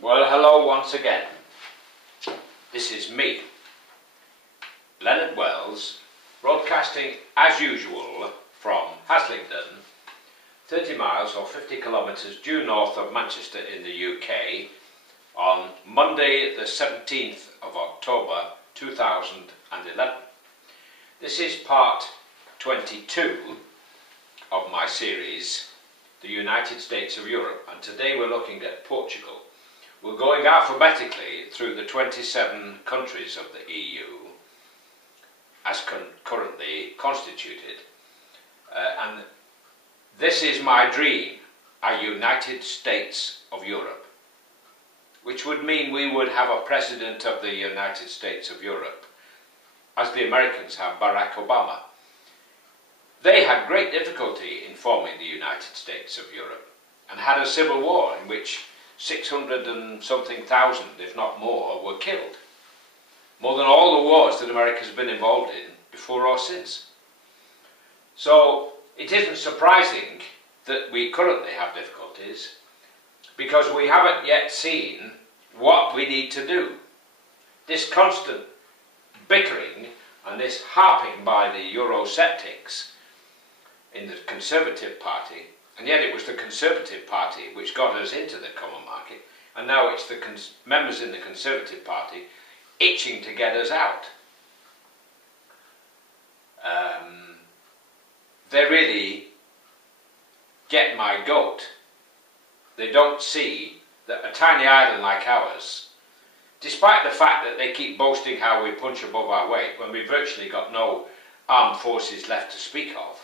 Well, hello once again. This is me, Leonard Wells, broadcasting as usual from Haslingden, 30 miles or 50 kilometres due north of Manchester in the UK, on Monday the 17th of October 2011. This is part 22 of my series, The United States of Europe, and today we're looking at Portugal. We're going alphabetically through the 27 countries of the EU as currently constituted, and this is my dream, a United States of Europe, which would mean we would have a President of the United States of Europe, as the Americans have Barack Obama. They had great difficulty in forming the United States of Europe and had a civil war in which 600 and something thousand, if not more, were killed. More than all the wars that America has been involved in before or since. So it isn't surprising that we currently have difficulties, because we haven't yet seen what we need to do. This constant bickering and this harping by the Eurosceptics in the Conservative Party, and yet it was the Conservative Party which got us into the common market, and now it's the members in the Conservative Party itching to get us out. They really get my goat. They don't see that a tiny island like ours, despite the fact that they keep boasting how we punch above our weight when we've virtually got no armed forces left to speak of.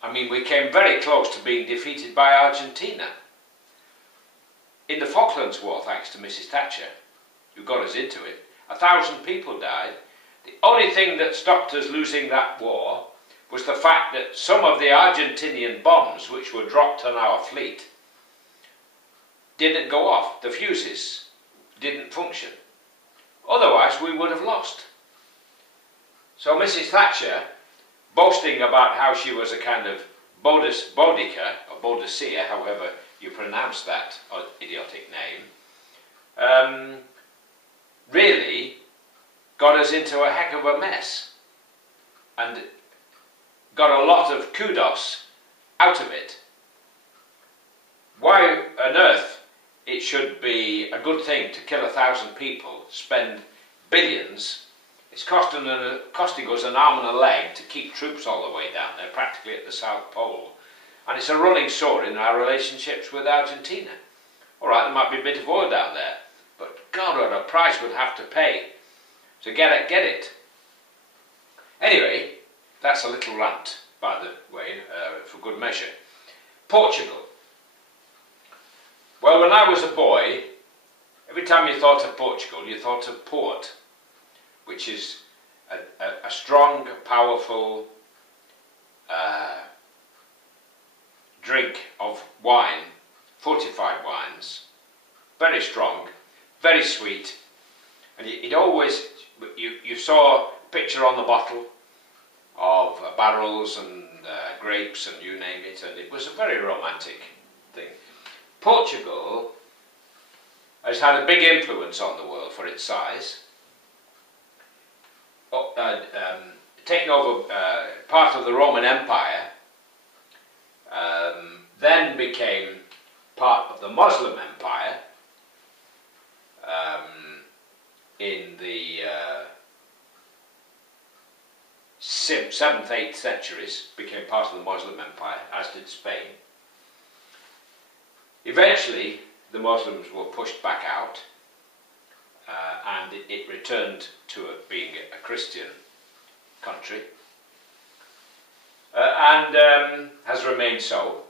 I mean, we came very close to being defeated by Argentina in the Falklands War, thanks to Mrs. Thatcher, who got us into it. 1,000 people died. The only thing that stopped us losing that war was the fact that some of the Argentinian bombs which were dropped on our fleet didn't go off. The fuses didn't function. Otherwise, we would have lost. So Mrs. Thatcher, boasting about how she was a kind of Boudica, or Boadicea, however you pronounce that idiotic name, really got us into a heck of a mess and got a lot of kudos out of it. Why on earth it should be a good thing to kill 1,000 people, spend billions, it's costing us an arm and a leg to keep troops all the way down there, practically at the South Pole. And it's a running sore in our relationships with Argentina. All right, there might be a bit of oil down there, but God, what a price we'd have to pay to get it. Anyway, that's a little rant, by the way, for good measure. Portugal. Well, when I was a boy, every time you thought of Portugal, you thought of port, which is a strong, powerful drink of wine, fortified wines, very strong, very sweet, and it always, you saw a picture on the bottle of barrels and grapes and you name it, and it was a very romantic thing. Portugal has had a big influence on the world for its size. Taken over part of the Roman Empire, then became part of the Muslim Empire in the 7th, 8th centuries, became part of the Muslim Empire, as did Spain. Eventually, the Muslims were pushed back out, and it returned to being a Christian country, and has remained so.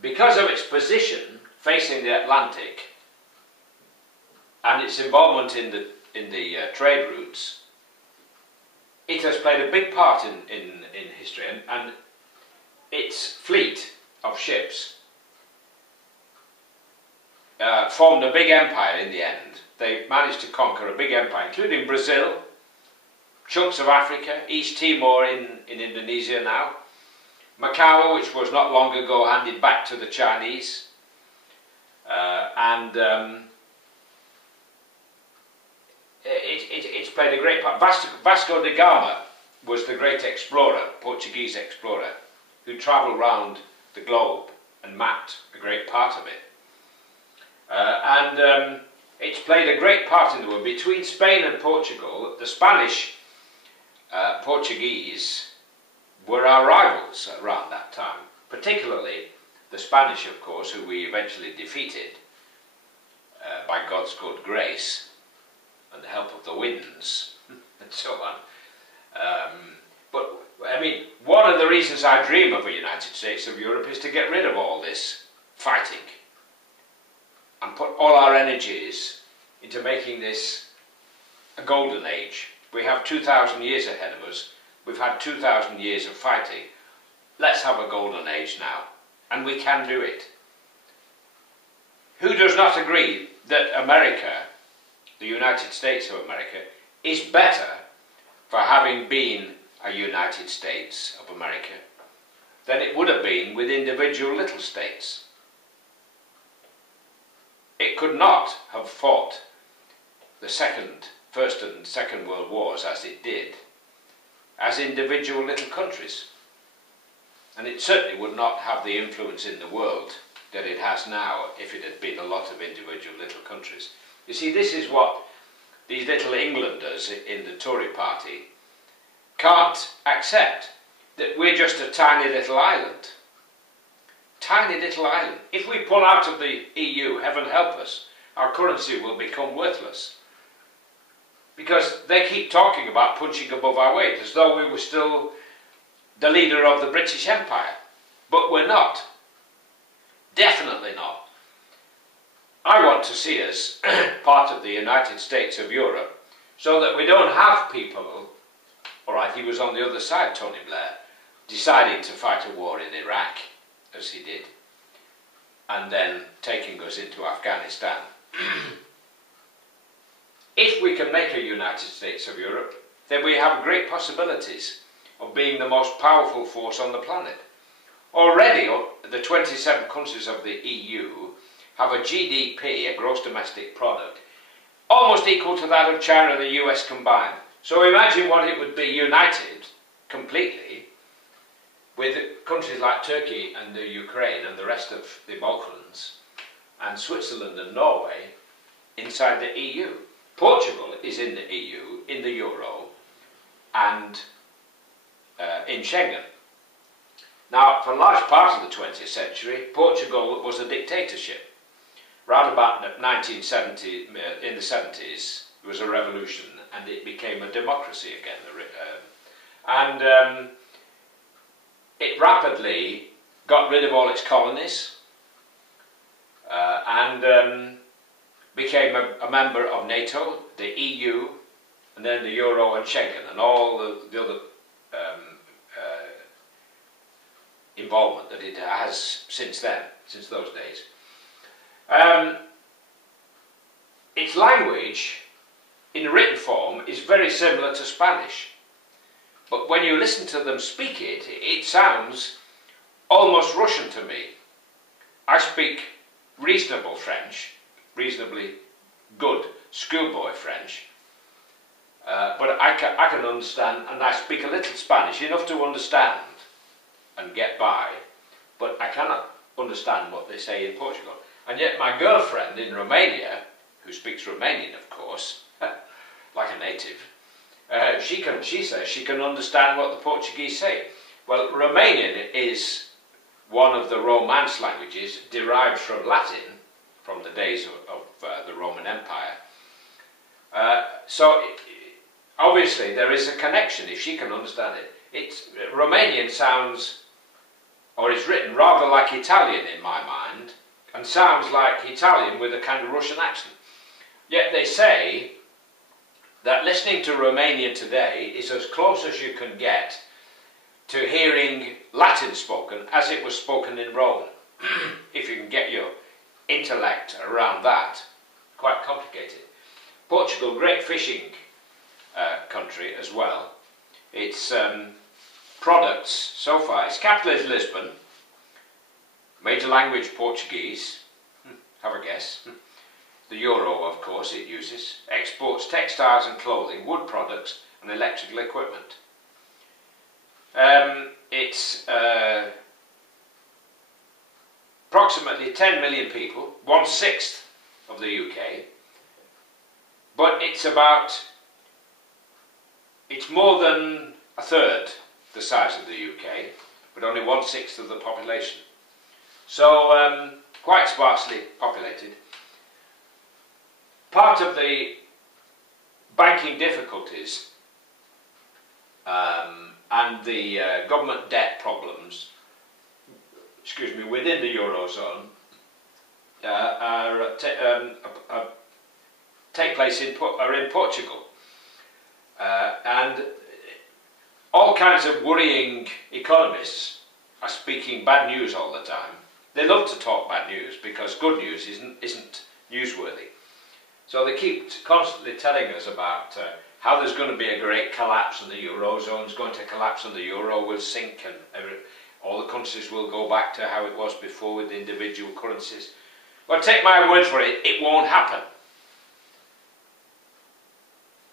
Because of its position facing the Atlantic and its involvement in the trade routes, it has played a big part in history, and its fleet of ships formed a big empire in the end. They managed to conquer a big empire, including Brazil, chunks of Africa, East Timor in Indonesia now, Macau, which was not long ago handed back to the Chinese, It's played a great part. Vasco da Gama was the great explorer, Portuguese explorer, who travelled around the globe and mapped a great part of it. It's played a great part in the world. Between Spain and Portugal, the Spanish Portuguese were our rivals around that time, particularly the Spanish, of course, who we eventually defeated by God's good grace and the help of the winds and so on. But I mean, one of the reasons I dream of a United States of Europe is to get rid of all this fighting and put all our energies into making this a golden age. We have 2,000 years ahead of us. We've had 2,000 years of fighting. Let's have a golden age now. And we can do it. Who does not agree that America, the United States of America, is better for having been a United States of America than it would have been with individual little states? It could not have fought the First and Second World Wars as it did, as individual little countries. And it certainly would not have the influence in the world that it has now if it had been a lot of individual little countries. You see, this is what these little Englanders in the Tory party can't accept, that we're just a tiny little island. Tiny little island. If we pull out of the EU, heaven help us, our currency will become worthless. Because they keep talking about punching above our weight, as though we were still the leader of the British Empire. But we're not. Definitely not. I want to see us part of the United States of Europe, so that we don't have people, all right, he was on the other side, Tony Blair, deciding to fight a war in Iraq, as he did, and then taking us into Afghanistan. If we can make a United States of Europe, then we have great possibilities of being the most powerful force on the planet. Already, the 27 countries of the EU have a GDP, a gross domestic product, almost equal to that of China and the US combined. So imagine what it would be united completely with countries like Turkey and the Ukraine and the rest of the Balkans and Switzerland and Norway inside the EU. Portugal is in the EU, in the Euro, and in Schengen. Now, for a large part of the 20th century, Portugal was a dictatorship. Round about 1970, in the 70s, there was a revolution and it became a democracy again. It rapidly got rid of all its colonies and became a member of NATO, the EU, and then the Euro and Schengen, and all the other involvement that it has since then, since those days. Its language, in written form, is very similar to Spanish. But when you listen to them speak it, it sounds almost Russian to me. I speak reasonable French, reasonably good schoolboy French, but I can understand, and I speak a little Spanish, enough to understand and get by, but I cannot understand what they say in Portugal. And yet my girlfriend in Romania, who speaks Romanian of course, like a native, she says she can understand what the Portuguese say. Well, Romanian is one of the Romance languages derived from Latin, from the days of the Roman Empire. So obviously there is a connection if she can understand it. Romanian sounds, or is written rather like Italian in my mind, and sounds like Italian with a kind of Russian accent. Yet they say that listening to Romanian today is as close as you can get to hearing Latin spoken as it was spoken in Rome. If you can get your intellect around that, quite complicated. Portugal, great fishing country as well. Its products so far, its capital is Lisbon, major language Portuguese, have a guess. The euro, of course, it uses. Exports textiles and clothing, wood products and electrical equipment. It's approximately 10 million people, 1/6 of the UK, but it's more than a third the size of the UK, but only 1/6 of the population. So quite sparsely populated. Part of the banking difficulties and the government debt problems, within the Eurozone take place in Portugal. And all kinds of worrying economists are speaking bad news all the time. They love to talk bad news because good news isn't newsworthy. So they keep constantly telling us about how there's going to be a great collapse and the Eurozone is going to collapse and the euro will sink and all the countries will go back to how it was before with the individual currencies. Well, take my word for it, it won't happen.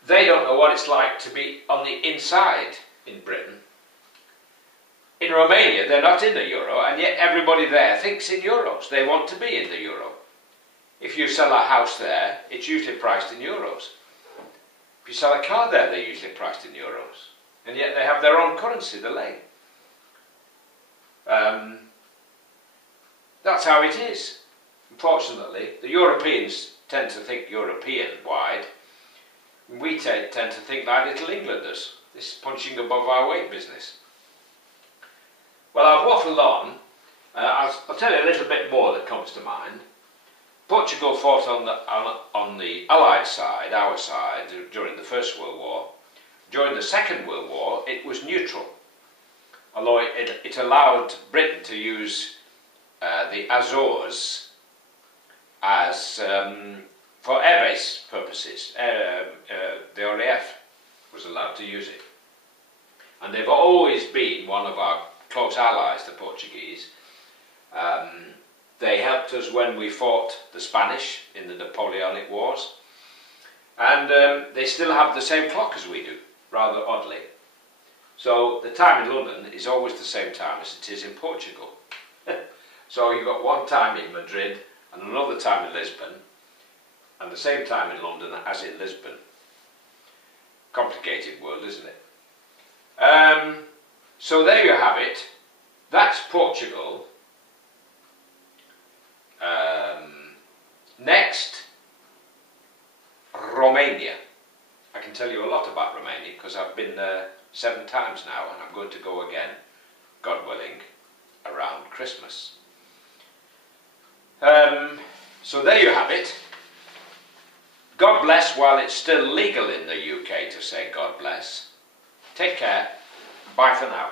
They don't know what it's like to be on the inside in Britain. In Romania, they're not in the euro, and yet everybody there thinks in euros. They want to be in the euro. If you sell a house there, it's usually priced in euros. If you sell a car there, they're usually priced in euros. And yet they have their own currency, the lei. That's how it is. Unfortunately, the Europeans tend to think European-wide. We tend to think like Little Englanders, this punching above our weight business. Well, I've waffled on. I'll tell you a little bit more that comes to mind. Portugal fought on the Allied side, our side, during the First World War. During the Second World War, it was neutral, although it allowed Britain to use the Azores as for airbase purposes. The RAF was allowed to use it. And they've always been one of our close allies, the Portuguese. They helped us when we fought the Spanish in the Napoleonic Wars. And they still have the same clock as we do, rather oddly. So the time in London is always the same time as it is in Portugal. So you've got one time in Madrid and another time in Lisbon, and the same time in London as in Lisbon. Complicated world, isn't it? So there you have it. That's Portugal. Next, Romania. I can tell you a lot about Romania because I've been there 7 times now, and I'm going to go again, God willing, around Christmas. So there you have it. God bless while it's still legal in the UK to say God bless. Take care. Bye for now.